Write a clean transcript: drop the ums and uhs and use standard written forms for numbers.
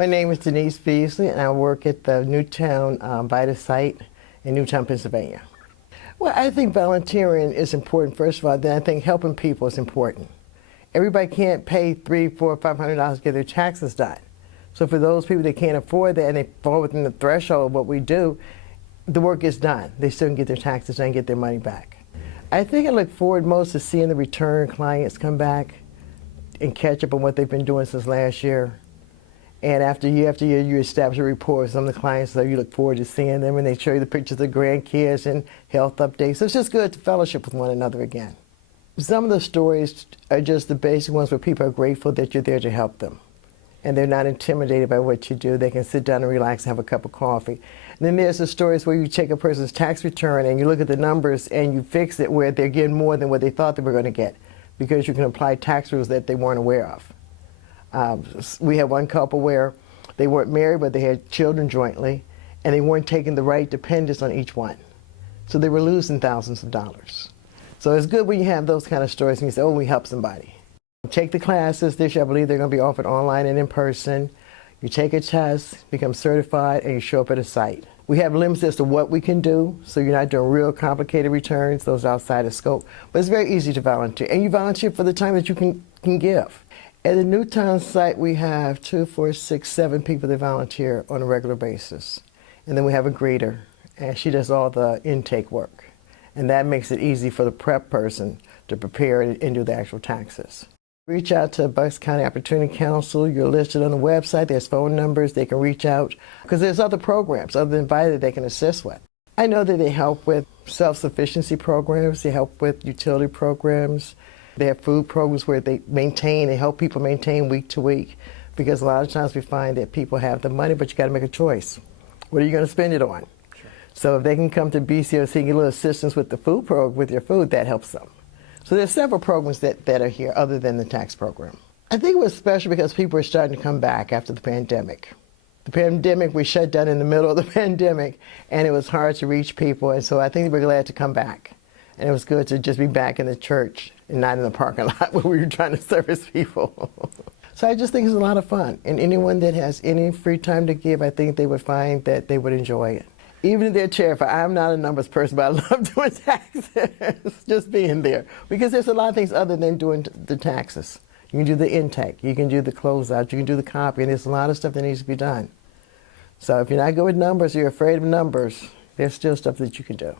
My name is Denise Beasley, and I work at the Newtown VITA site in Newtown, Pennsylvania. Well, I think volunteering is important, first of all. Then I think helping people is important. Everybody can't pay $300, $400, $500 to get their taxes done. So for those people that can't afford that and they fall within the threshold of what we do, the work is done. They still can get their taxes done and get their money back. I think I look forward most to seeing the return clients come back and catch up on what they've been doing since last year. And after year, you establish a rapport with some of the clients, so you look forward to seeing them, and they show you the pictures of grandkids and health updates. So it's just good to fellowship with one another again. Some of the stories are just the basic ones where people are grateful that you're there to help them. And they're not intimidated by what you do. They can sit down and relax and have a cup of coffee. And then there's the stories where you take a person's tax return and you look at the numbers and you fix it where they're getting more than what they thought they were going to get, because you can apply tax rules that they weren't aware of. We had one couple where they weren't married, but they had children jointly, and they weren't taking the right dependents on each one. So they were losing thousands of dollars. So it's good when you have those kind of stories and you say, oh, we helped somebody. Take the classes. This year, I believe they're going to be offered online and in person. You take a test, become certified, and you show up at a site. We have limits as to what we can do, so you're not doing real complicated returns, those outside of scope. But it's very easy to volunteer, and you volunteer for the time that you can give. At the Newtown site, we have 2, 4, 6, 7 people that volunteer on a regular basis. And then we have a greeter, and she does all the intake work. And that makes it easy for the prep person to prepare and do the actual taxes. Reach out to Bucks County Opportunity Council. You're listed on the website. There's phone numbers. They can reach out, because there's other programs other than VITA they can assist with. I know that they help with self-sufficiency programs. They help with utility programs. They have food programs where they help people maintain week to week, because a lot of times we find that people have the money, but you got to make a choice. What are you going to spend it on? Sure. So if they can come to BCOC and get a little assistance with the food program, with your food, that helps them. So there's several programs that are here other than the tax program. I think it was special because people are starting to come back after the pandemic. The pandemic, we shut down in the middle of the pandemic, and it was hard to reach people, and so I think we're glad to come back. And it was good to just be back in the church and not in the parking lot where we were trying to service people. So I just think it's a lot of fun. And anyone that has any free time to give, I think they would find that they would enjoy it. Even if they're terrified, I'm not a numbers person, but I love doing taxes, just being there. Because there's a lot of things other than doing the taxes. You can do the intake, you can do the closeout, you can do the copy, and there's a lot of stuff that needs to be done. So if you're not good with numbers, or you're afraid of numbers, there's still stuff that you can do.